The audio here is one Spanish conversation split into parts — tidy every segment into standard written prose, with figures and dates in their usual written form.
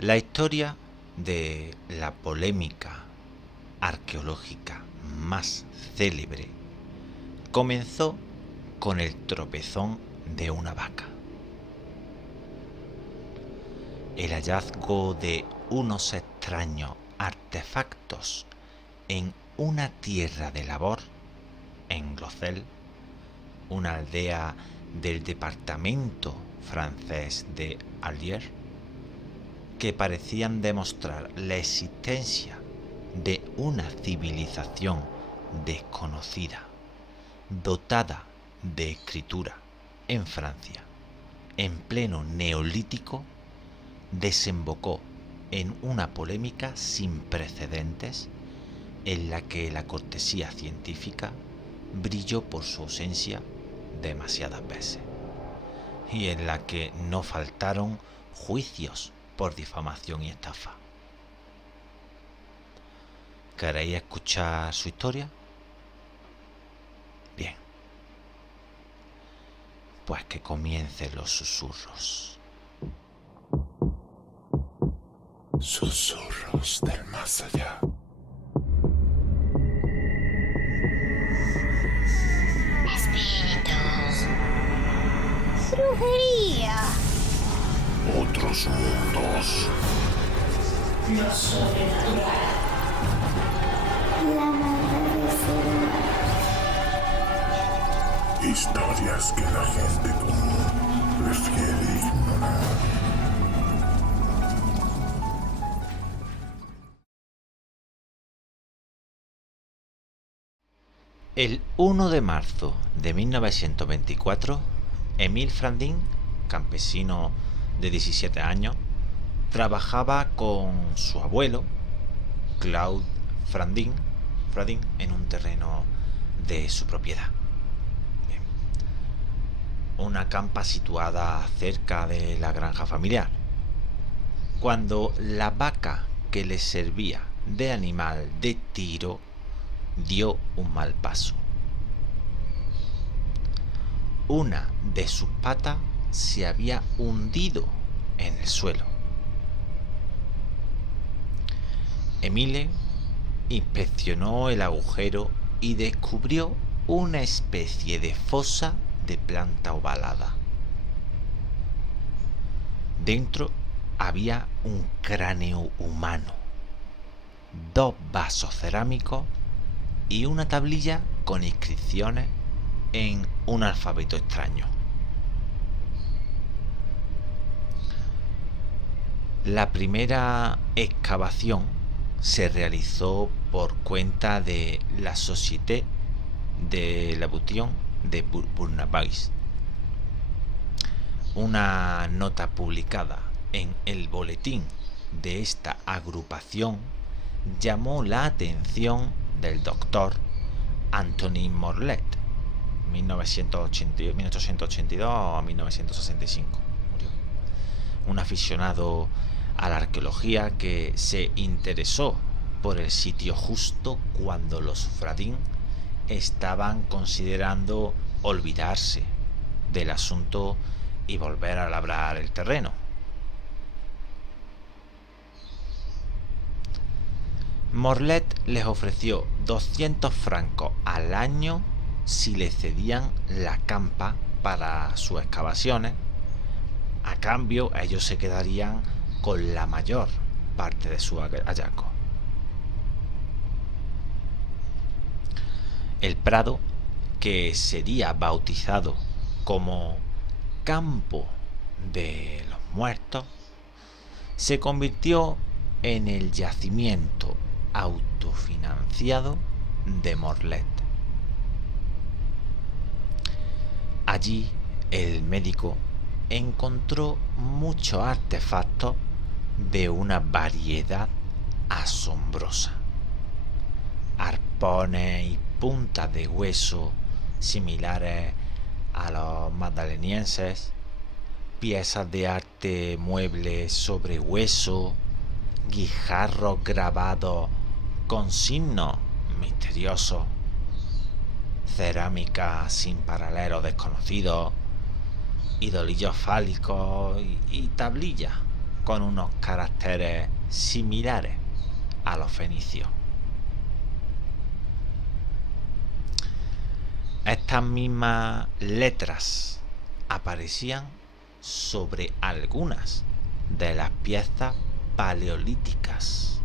La historia de la polémica arqueológica más célebre comenzó con el tropezón de una vaca. El hallazgo de unos extraños artefactos en una tierra de labor en Glocel, una aldea del departamento francés de Allier, que parecían demostrar la existencia de una civilización desconocida, dotada de escritura en Francia, en pleno neolítico, desembocó en una polémica sin precedentes en la que la cortesía científica brilló por su ausencia demasiadas veces, y en la que no faltaron juicios por difamación y estafa. ¿Queréis escuchar su historia? Bien, pues que comiencen los susurros. Susurros del más allá. Espíritus. Brujería. Otros mundos. Lo sobrenatural. La maldad de ser humano. Historias que la gente común prefiere ignorar. El 1 de marzo de 1924, Émile Frandin, campesino de 17 años, trabajaba con su abuelo, Claude Frandin, en un terreno de su propiedad. Bien. Una campa situada cerca de la granja familiar. Cuando la vaca que les servía de animal de tiro dio un mal paso. Una de sus patas se había hundido en el suelo. Émile inspeccionó el agujero y descubrió una especie de fosa de planta ovalada. Dentro había un cráneo humano, 2 vasos cerámicos y una tablilla con inscripciones en un alfabeto extraño. La primera excavación se realizó por cuenta de la Société de la Boution de Bourg-en-Bresse. Una nota publicada en el boletín de esta agrupación llamó la atención del doctor Antoine Morlet, 1882 a 1965. Murió. Un aficionado a la arqueología que se interesó por el sitio justo cuando los Frandin estaban considerando olvidarse del asunto y volver a labrar el terreno. Morlet les ofreció 200 francos al año si le cedían la campa para sus excavaciones. A cambio, ellos se quedarían con la mayor parte de su hallazgo. El prado, que sería bautizado como Campo de los Muertos, se convirtió en el yacimiento autofinanciado de Morlet. Allí el médico encontró muchos artefactos de una variedad asombrosa. Arpones y puntas de hueso similares a los magdalenienses, piezas de arte mueble sobre hueso, guijarros grabados con signos misteriosos, cerámica sin paralelos desconocidos, idolillos fálicos y tablillas con unos caracteres similares a los fenicios. Estas mismas letras aparecían sobre algunas de las piezas paleolíticas.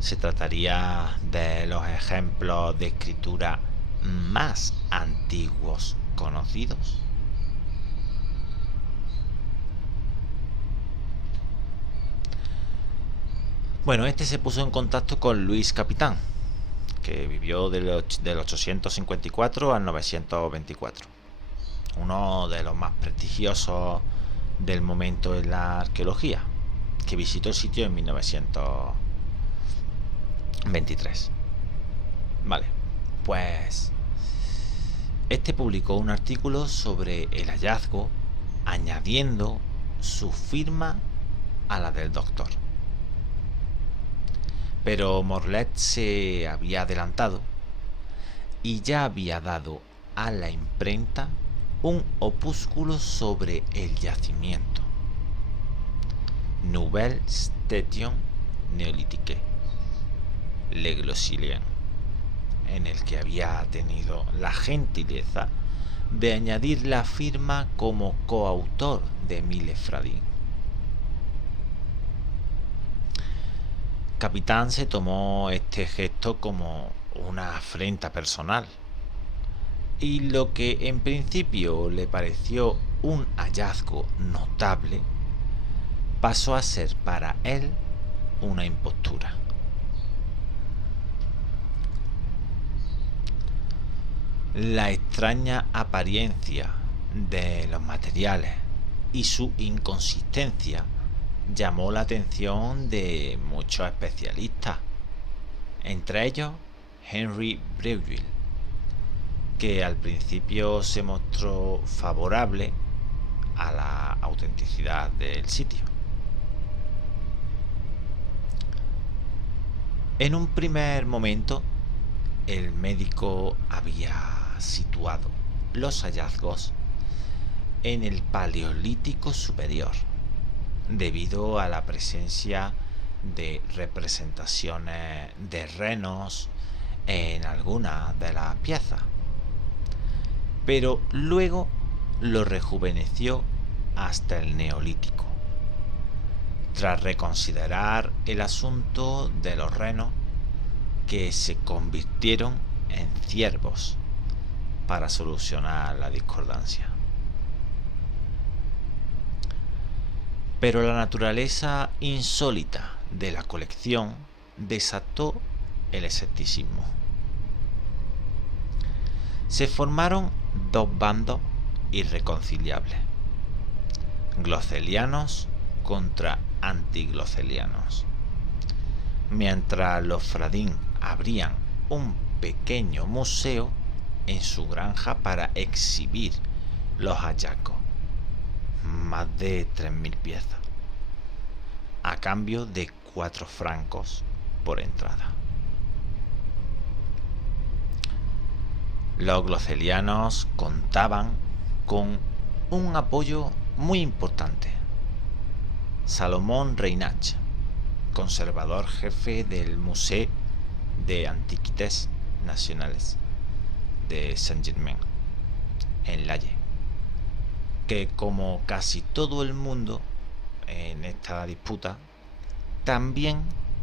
Se trataría de los ejemplos de escritura más antiguos conocidos. Bueno, este se puso en contacto con Luis Capitán, que vivió del 854 al 924, uno de los más prestigiosos del momento en la arqueología, que visitó el sitio en 1923. Vale, pues este publicó un artículo sobre el hallazgo, añadiendo su firma a la del doctor. Pero Morlet se había adelantado y ya había dado a la imprenta un opúsculo sobre el yacimiento, Nouvelle Station Néolithique, Le Glossilien, en el que había tenido la gentileza de añadir la firma como coautor de Emile Fradin. Capitán se tomó este gesto como una afrenta personal, y lo que en principio le pareció un hallazgo notable pasó a ser para él una impostura. La extraña apariencia de los materiales y su inconsistencia llamó la atención de muchos especialistas, entre ellos Henry Breuil, que al principio se mostró favorable a la autenticidad del sitio. En un primer momento, el médico había situado los hallazgos en el Paleolítico Superior, debido a la presencia de representaciones de renos en algunas de las piezas, pero luego lo rejuveneció hasta el Neolítico, tras reconsiderar el asunto de los renos, que se convirtieron en ciervos para solucionar la discordancia. Pero la naturaleza insólita de la colección desató el escepticismo. Se formaron dos bandos irreconciliables: glocelianos contra antiglocelianos. Mientras los Fradin abrían un pequeño museo en su granja para exhibir los hallazgos, más de 3.000 piezas, a cambio de 4 francos por entrada. Los glocelianos contaban con un apoyo muy importante: Salomón Reinach, conservador jefe del Musée des Antiquités Nationales de Saint-Germain, en La Haye, que, como casi todo el mundo en esta disputa, también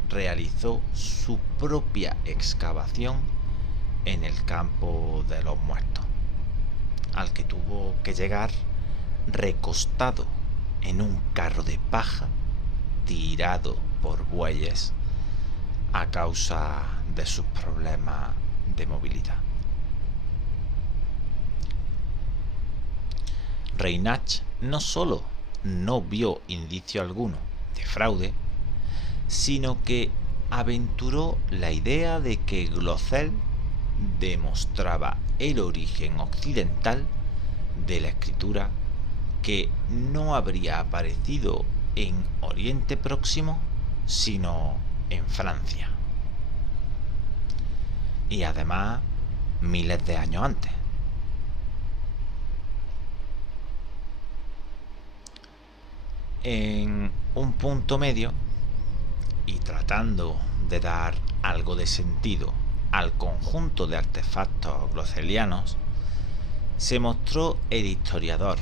realizó su propia excavación en el campo de los muertos, al que tuvo que llegar recostado en un carro de paja tirado por bueyes a causa de sus problemas de movilidad. Reinach no solo no vio indicio alguno de fraude, sino que aventuró la idea de que Glocel demostraba el origen occidental de la escritura, que no habría aparecido en Oriente Próximo, sino en Francia, y además miles de años antes. en un punto medio y tratando de dar algo de sentido al conjunto de artefactos glocelianos, se mostró el historiador,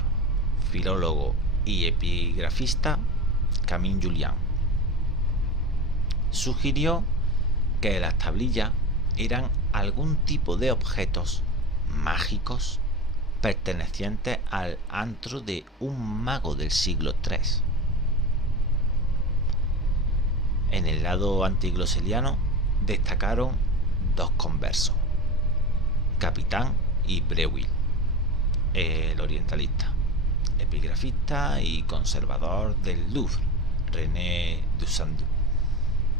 filólogo y epigrafista Camille Jullian. Sugirió que las tablillas eran algún tipo de objetos mágicos pertenecientes al antro de un mago del siglo III. En el lado antigloseliano destacaron dos conversos, Capitán y Breuil, el orientalista, epigrafista y conservador del Louvre, René Dusandu,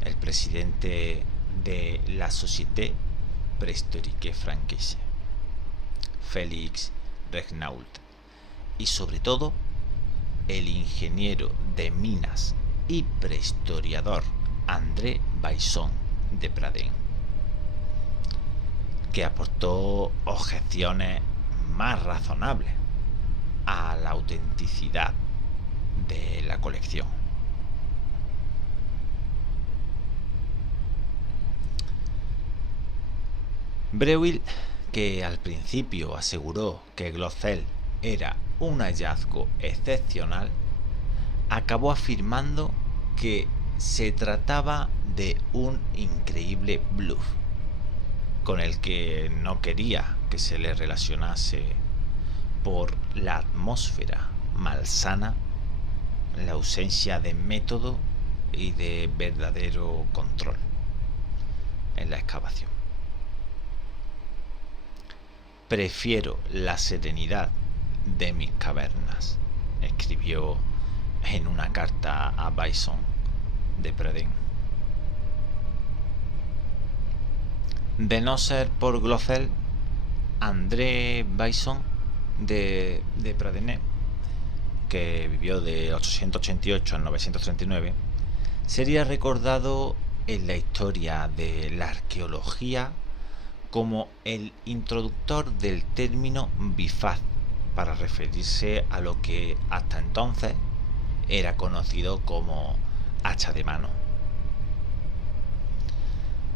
el presidente de la Société Préhistorique Française, Félix Regnault, y sobre todo el ingeniero de minas y prehistoriador André Baisson de Pradines, que aportó objeciones más razonables a la autenticidad de la colección. Breuil, que al principio aseguró que Glocel era un hallazgo excepcional, acabó afirmando que se trataba de un increíble bluff, con el que no quería que se le relacionase por la atmósfera malsana, la ausencia de método y de verdadero control en la excavación. Prefiero la serenidad de mis cavernas, escribió en una carta a Baisson de Pradines. De no ser por Glocel, André Baisson de Pradines, que vivió de 888 a 939, sería recordado en la historia de la arqueología como el introductor del término bifaz para referirse a lo que hasta entonces era conocido como hacha de mano.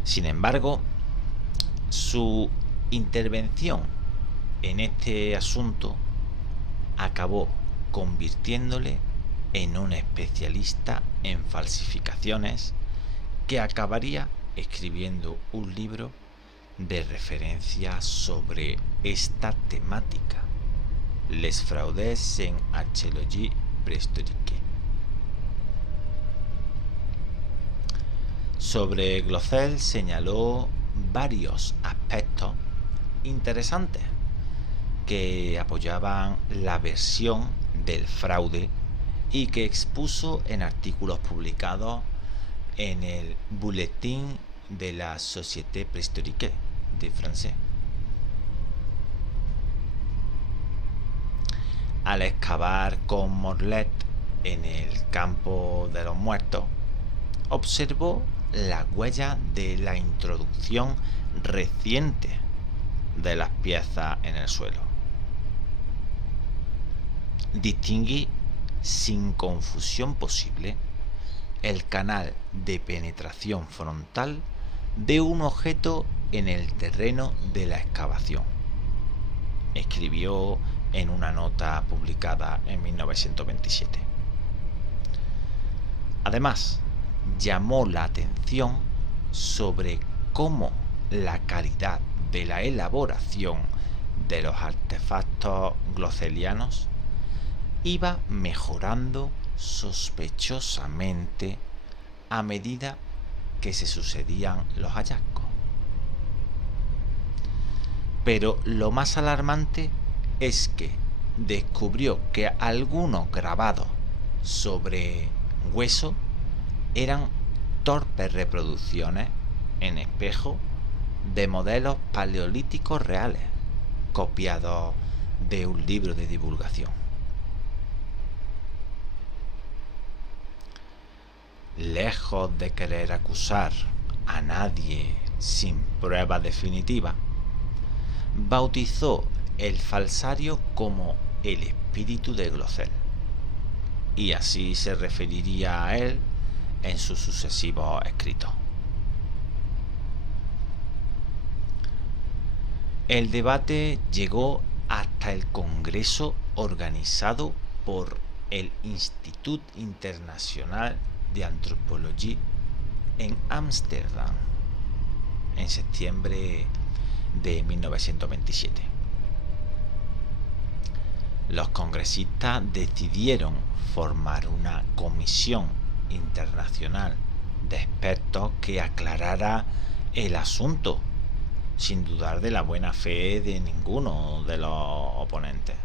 Sin embargo, su intervención en este asunto acabó convirtiéndole en un especialista en falsificaciones que acabaría escribiendo un libro de referencia sobre esta temática, Les fraudes en archéologie préhistorique. Sobre Glocel señaló varios aspectos interesantes que apoyaban la versión del fraude y que expuso en artículos publicados en el Bulletin de la Société Préhistorique de Francais. Al excavar con Morlet en el campo de los muertos, observó la huella de la introducción reciente de las piezas en el suelo. Distinguí sin confusión posible el canal de penetración frontal de un objeto en el terreno de la excavación, escribió en una nota publicada en 1927. Además, llamó la atención sobre cómo la calidad de la elaboración de los artefactos glocelianos iba mejorando sospechosamente a medida que se sucedían los hallazgos. Pero lo más alarmante es que descubrió que algunos grabados sobre hueso eran torpes reproducciones en espejo de modelos paleolíticos reales, copiados de un libro de divulgación. Lejos de querer acusar a nadie sin prueba definitiva, bautizó el falsario como el espíritu de Glocel. y así se referiría a él en sus sucesivos escritos. El debate llegó hasta el congreso organizado por el Institut Internacional de Antropología en Ámsterdam en septiembre de 1927. Los congresistas decidieron formar una comisión internacional de expertos que aclarara el asunto, sin dudar de la buena fe de ninguno de los oponentes.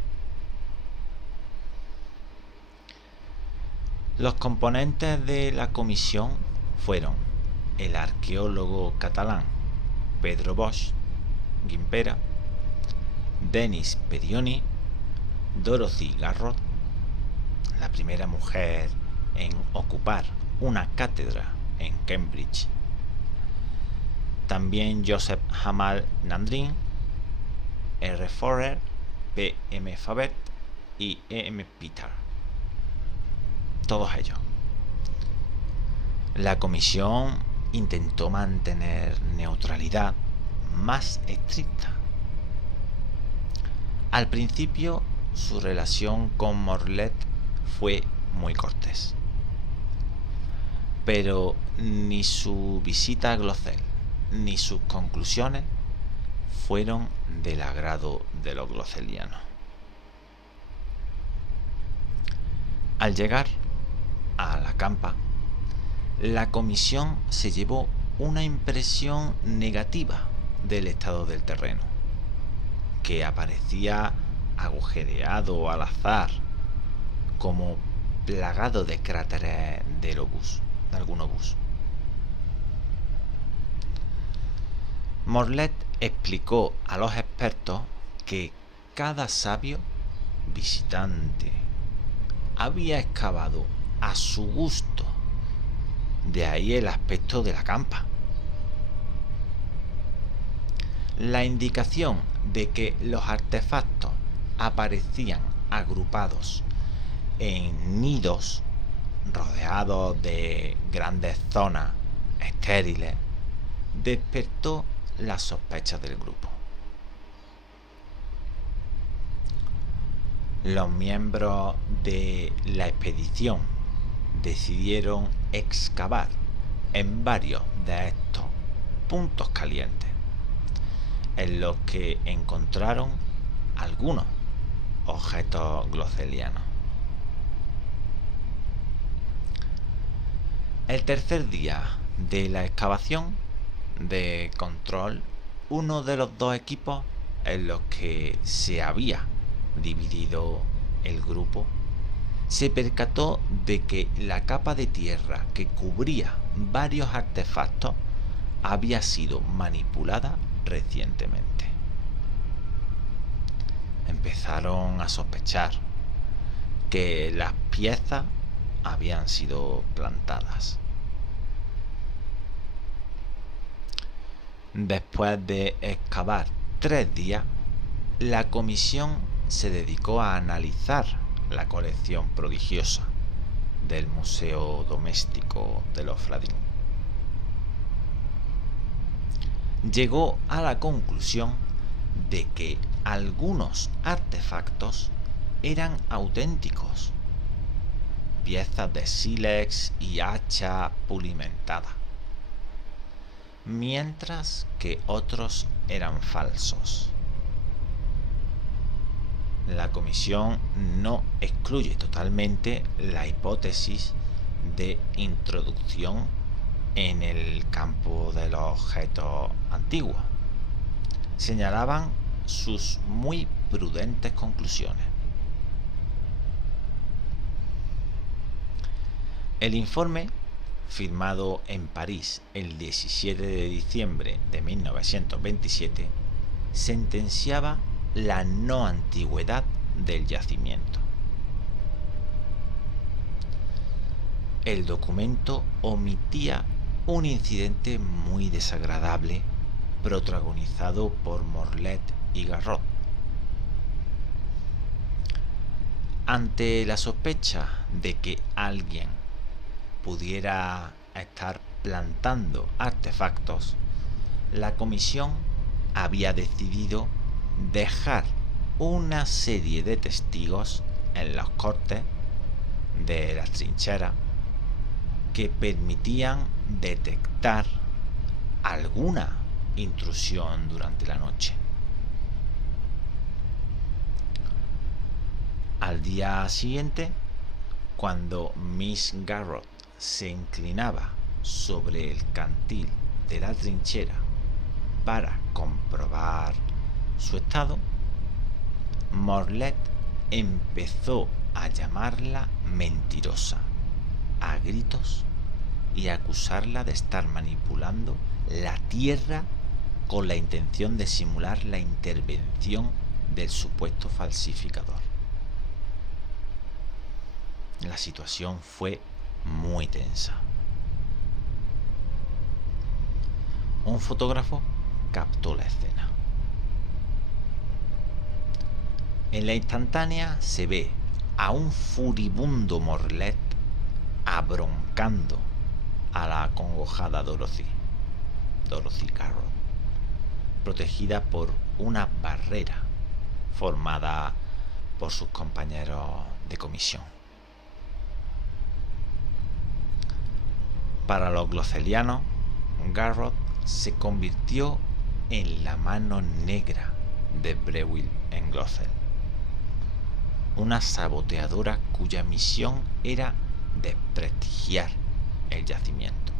Los componentes de la comisión fueron el arqueólogo catalán Pedro Bosch Gimpera, Denis Perioni, Dorothy Garrod, la primera mujer en ocupar una cátedra en Cambridge, también Joseph Hamal Nandrin, R. Forer, P. M. Faber y E. M. Peter. Todos ellos. La comisión intentó mantener neutralidad más estricta. Al principio, su relación con Morlet fue muy cortés, pero ni su visita a Glocel ni sus conclusiones fueron del agrado de los glocelianos. Al llegar a la campa, la comisión se llevó una impresión negativa del estado del terreno, que aparecía agujereado al azar, como plagado de cráteres de algún obús. Morlet explicó a los expertos que cada sabio visitante había excavado a su gusto, de ahí el aspecto de la campa. La indicación de que los artefactos aparecían agrupados en nidos rodeados de grandes zonas estériles despertó las sospechas del grupo. Los miembros de la expedición decidieron excavar en varios de estos puntos calientes, en los que encontraron algunos objetos glocelianos. El tercer día de la excavación de control, uno de los dos equipos en los que se había dividido el grupo se percató de que la capa de tierra que cubría varios artefactos había sido manipulada recientemente. Empezaron a sospechar que las piezas habían sido plantadas. Después de excavar 3 días, la comisión se dedicó a analizar la colección prodigiosa del Museo Doméstico de los Fradín. Llegó a la conclusión de que algunos artefactos eran auténticos, piezas de sílex y hacha pulimentada, mientras que otros eran falsos. La comisión no excluye totalmente la hipótesis de introducción en el campo de los objetos antiguos. Señalaban sus muy prudentes conclusiones. El informe, firmado en París el 17 de diciembre de 1927, sentenciaba la no antigüedad del yacimiento. El documento omitía un incidente muy desagradable protagonizado por Morlet y Garrod. Ante la sospecha de que alguien pudiera estar plantando artefactos, la comisión había decidido dejar una serie de testigos en los cortes de las trincheras que permitían detectar alguna intrusión durante la noche. Al día siguiente, cuando Miss Garrott se inclinaba sobre el cantil de la trinchera para comprobar su estado, Morlett empezó a llamarla mentirosa a gritos y a acusarla de estar manipulando la tierra con la intención de simular la intervención del supuesto falsificador. La situación fue muy tensa. Un fotógrafo captó la escena. En la instantánea se ve a un furibundo Morlett abroncando a la acongojada Dorothy Garrott, protegida por una barrera formada por sus compañeros de comisión. Para los glosselianos, Garrott se convirtió en la mano negra de Breuil en Glossel, una saboteadora cuya misión era desprestigiar el yacimiento.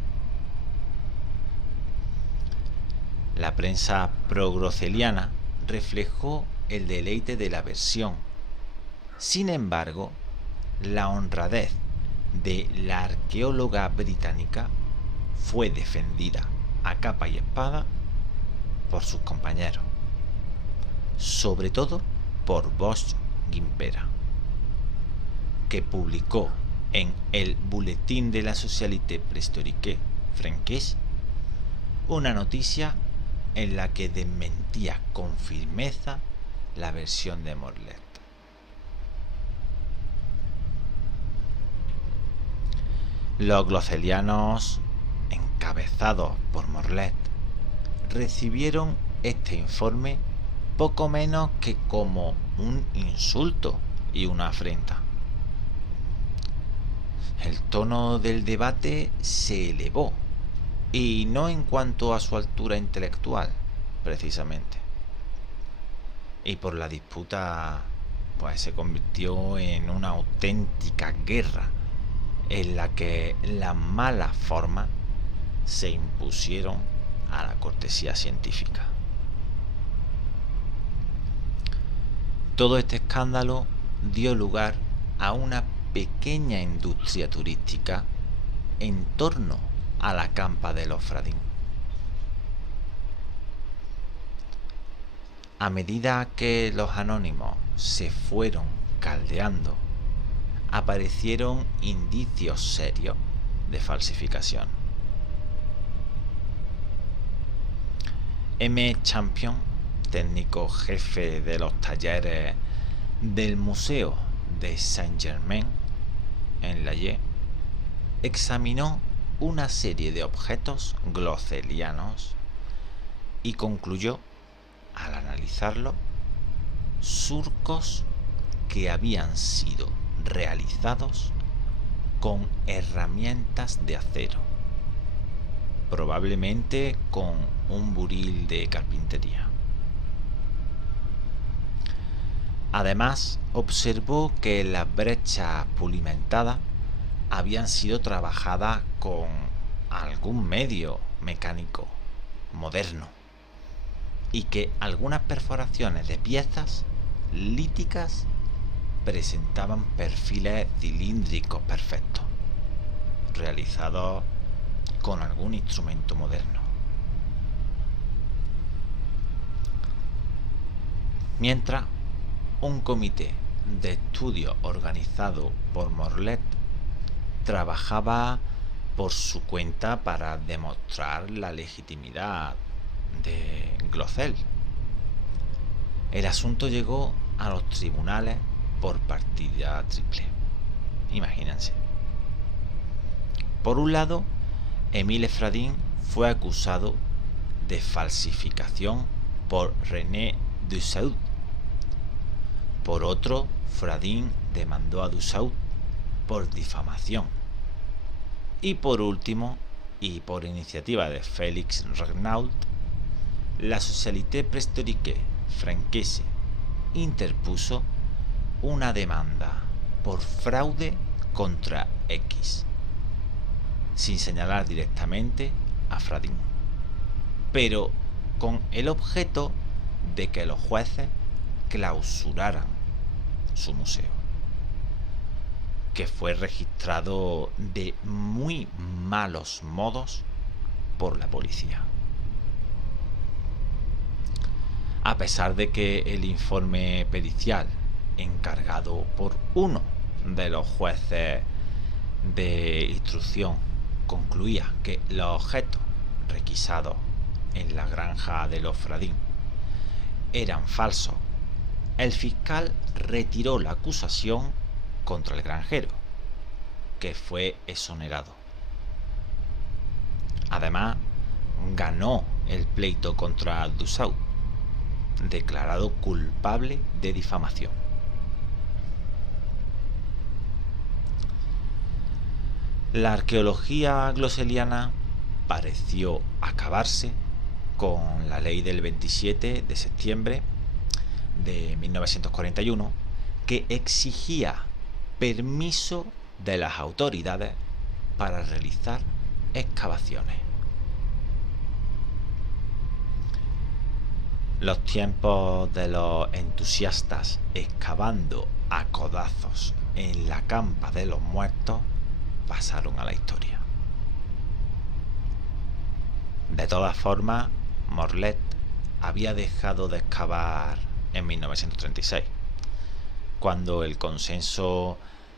La prensa pro-grosseliana reflejó el deleite de la versión. Sin embargo, la honradez de la arqueóloga británica fue defendida a capa y espada por sus compañeros, sobre todo por Bosch Gimpera, que publicó en el Bulletin de la Société Préhistorique Francaise una noticia en la que desmentía con firmeza la versión de Morlett. Los glosselianos, encabezados por Morlett, recibieron este informe poco menos que como un insulto y una afrenta. El tono del debate se elevó, y no en cuanto a su altura intelectual, precisamente. Y por la disputa, pues se convirtió en una auténtica guerra en la que las malas formas se impusieron a la cortesía científica. Todo este escándalo dio lugar a una pequeña industria turística en torno a la campa de los Fradín. A medida que los anónimos se fueron caldeando, aparecieron indicios serios de falsificación. M. Champion, técnico jefe de los talleres del Museo de Saint-Germain en La Haye, examinó una serie de objetos glosselianos y concluyó, al analizarlo, surcos que habían sido realizados con herramientas de acero, probablemente con un buril de carpintería. Además, observó que las brechas pulimentadas habían sido trabajadas con algún medio mecánico moderno y que algunas perforaciones de piezas líticas presentaban perfiles cilíndricos perfectos, realizados con algún instrumento moderno. Mientras, un comité de estudio organizado por Morlett trabajaba por su cuenta para demostrar la legitimidad de Glossel. El asunto llegó a los tribunales por partida triple. Imagínense. Por un lado, Émile Fradin fue acusado de falsificación por René Dussault. Por otro, Fradin demandó a Dussault por difamación. Y por último, y por iniciativa de Félix Regnault, la Société Préhistorique Française interpuso una demanda por fraude contra X, sin señalar directamente a Fradin, pero con el objeto de que los jueces clausuraran su museo, que fue registrado de muy malos modos por la policía. A pesar de que el informe pericial encargado por uno de los jueces de instrucción concluía que los objetos requisados en la granja de los Fradin eran falsos, el fiscal retiró la acusación contra el granjero, que fue exonerado. Además, ganó el pleito contra Dussault, declarado culpable de difamación. La arqueología gloseliana pareció acabarse con la ley del 27 de septiembre de 1941, que exigía permiso de las autoridades para realizar excavaciones. Los tiempos de los entusiastas excavando a codazos en la campa de los muertos pasaron a la historia. De todas formas, Morlet había dejado de excavar en 1936, cuando el consenso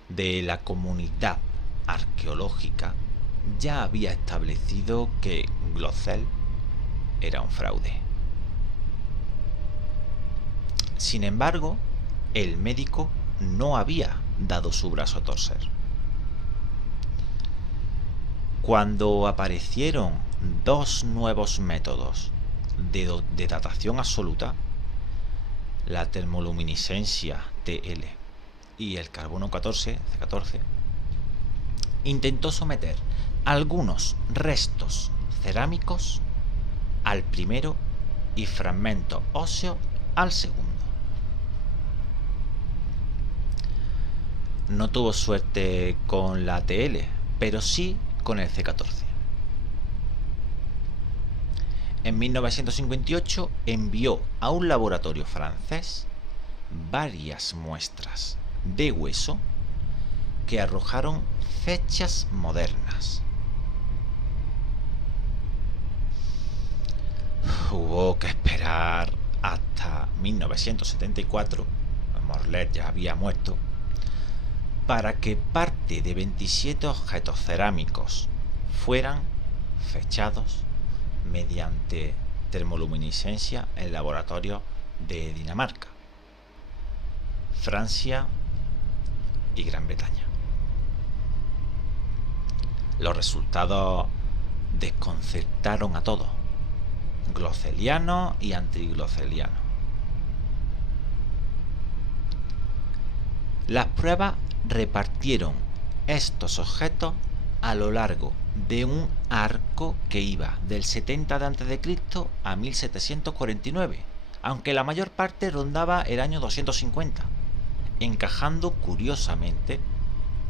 de la comunidad arqueológica ya había establecido que Glocel era un fraude. Sin embargo, el médico no había dado su brazo a torcer. Cuando aparecieron dos nuevos métodos de datación absoluta, la termoluminiscencia TL y el carbono 14, C14, intentó someter algunos restos cerámicos al primero y fragmentos óseos al segundo. No tuvo suerte con la TL, pero sí con el C14. En 1958 envió a un laboratorio francés varias muestras de hueso que arrojaron fechas modernas. Hubo que esperar hasta 1974, Morlet ya había muerto, para que parte de 27 objetos cerámicos fueran fechados mediante termoluminiscencia en laboratorios de Dinamarca, Francia y Gran Bretaña. Los resultados desconcertaron a todos, glocelianos y antiglocelianos. Las pruebas repartieron estos objetos a lo largo de un arco que iba del 70 de a.C. a 1749, aunque la mayor parte rondaba el año 250, encajando curiosamente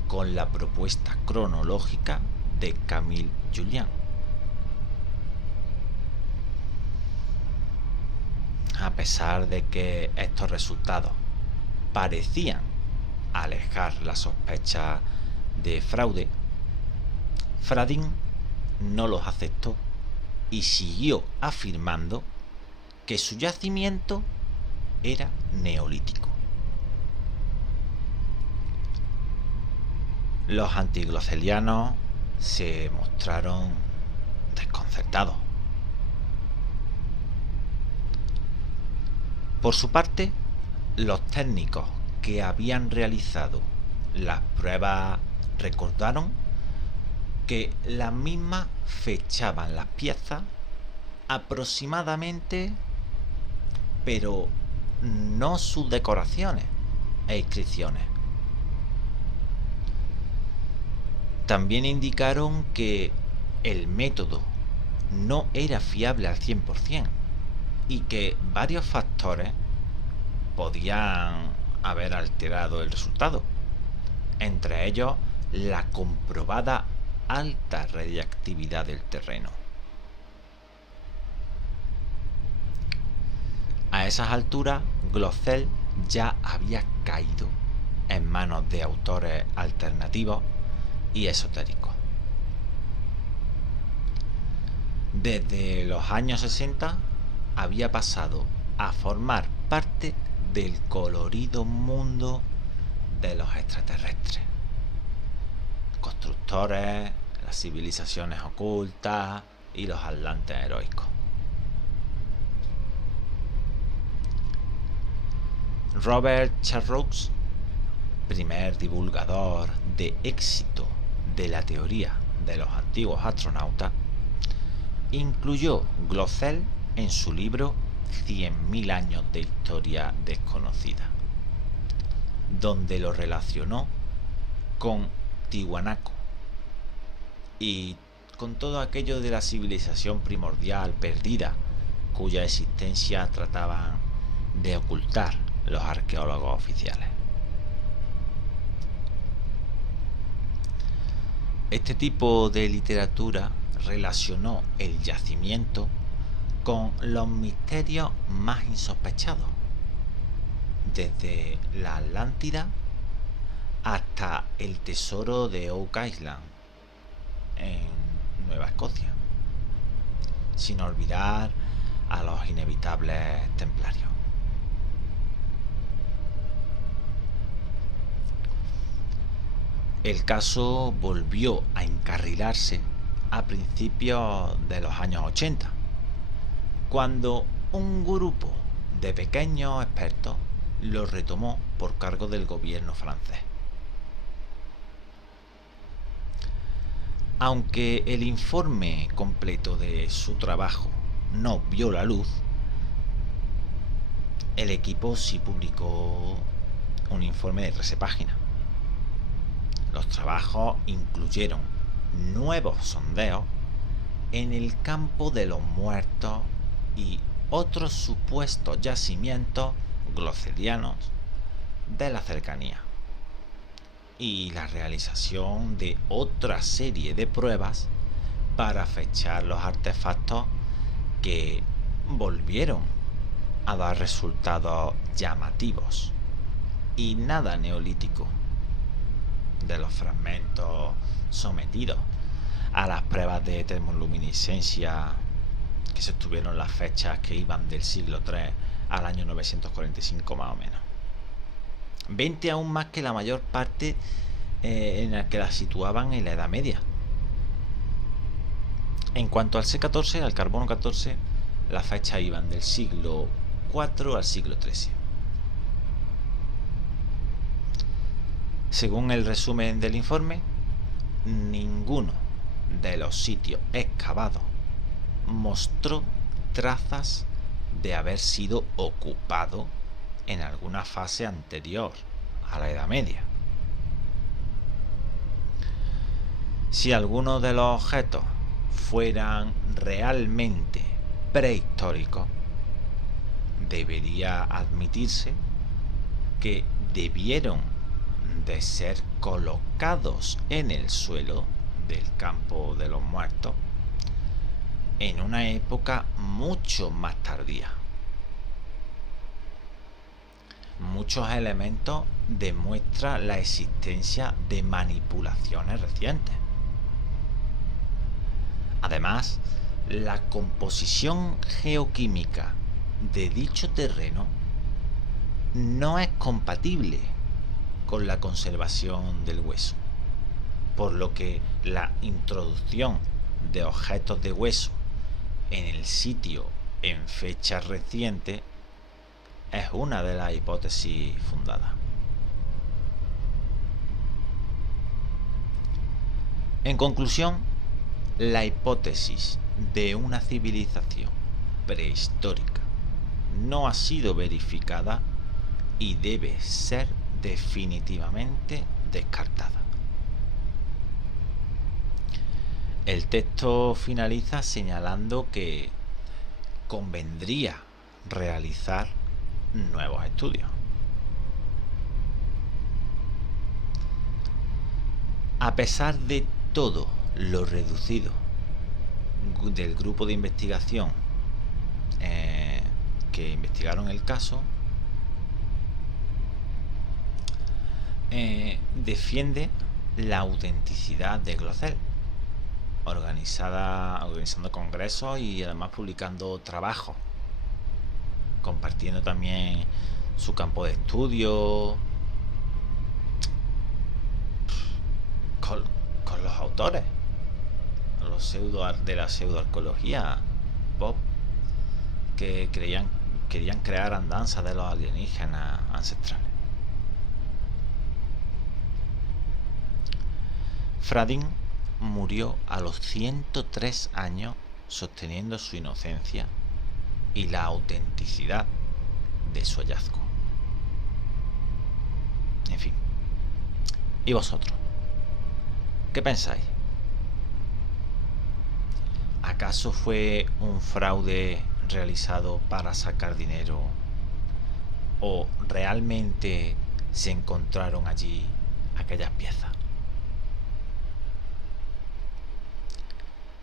con la propuesta cronológica de Camille Julien. A pesar de que estos resultados parecían alejar la sospecha de fraude, Fradin no los aceptó y siguió afirmando que su yacimiento era neolítico. Los antiglocelianos se mostraron desconcertados. Por su parte, los técnicos que habían realizado las pruebas recordaron que las mismas fechaban las piezas aproximadamente, pero no sus decoraciones e inscripciones. También indicaron que el método no era fiable al 100% y que varios factores podían haber alterado el resultado, entre ellos la comprobada alta radiactividad del terreno. A esas alturas, Glocel ya había caído en manos de autores alternativos y esotéricos. Desde los años 60 había pasado a formar parte del colorido mundo de los extraterrestres, constructores, las civilizaciones ocultas y los atlantes heroicos. Robert Charroux, primer divulgador de éxito de la teoría de los antiguos astronautas, incluyó Glocel en su libro 100.000 años de historia desconocida, donde lo relacionó con Tiwanaku y con todo aquello de la civilización primordial perdida, cuya existencia trataban de ocultar los arqueólogos oficiales. Este tipo de literatura relacionó el yacimiento con los misterios más insospechados, desde la Atlántida hasta el tesoro de Oak Island en Nueva Escocia, sin olvidar a los inevitables templarios. El caso volvió a encarrilarse a principios de los años 80, cuando un grupo de pequeños expertos lo retomó por cargo del gobierno francés. Aunque el informe completo de su trabajo no vio la luz, el equipo sí publicó un informe de 13 páginas. Los trabajos incluyeron nuevos sondeos en el campo de los muertos y otros supuestos yacimientos glocelianos de la cercanía, y la realización de otra serie de pruebas para fechar los artefactos que volvieron a dar resultados llamativos y nada neolíticos de los fragmentos sometidos a las pruebas de termoluminiscencia que se obtuvieron las fechas que iban del siglo III al año 945 más o menos. 20 aún más que la mayor parte en la que la situaban en la Edad Media. En cuanto al C14, al carbono 14, las fechas iban del siglo IV al siglo XIII. Según el resumen del informe, ninguno de los sitios excavados mostró trazas de haber sido ocupado en alguna fase anterior a la Edad Media. Si algunos de los objetos fueran realmente prehistóricos, debería admitirse que debieron de ser colocados en el suelo del campo de los muertos en una época mucho más tardía. Muchos elementos demuestran la existencia de manipulaciones recientes. Además, la composición geoquímica de dicho terreno no es compatible con la conservación del hueso, por lo que la introducción de objetos de hueso en el sitio en fecha reciente es una de las hipótesis fundadas. En conclusión, la hipótesis de una civilización prehistórica no ha sido verificada y debe ser definitivamente descartada. El texto finaliza señalando que convendría realizar nuevos estudios. A pesar de todo lo reducido del grupo de investigación que investigaron el caso, defiende la autenticidad de Glocel, organizando congresos y además publicando trabajos, compartiendo también su campo de estudio con los autores, de la pseudoarqueología pop, que querían crear andanzas de los alienígenas ancestrales. Fradin murió a los 103 años sosteniendo su inocencia y la autenticidad de su hallazgo. En fin. ¿Y vosotros? ¿Qué pensáis? ¿Acaso fue un fraude realizado para sacar dinero? ¿O realmente se encontraron allí aquellas piezas?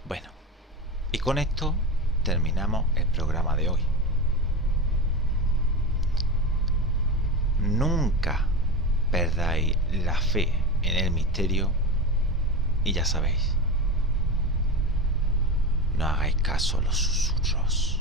Bueno, y con esto terminamos el programa de hoy. Nunca perdáis la fe en el misterio y ya sabéis, no hagáis caso a los susurros.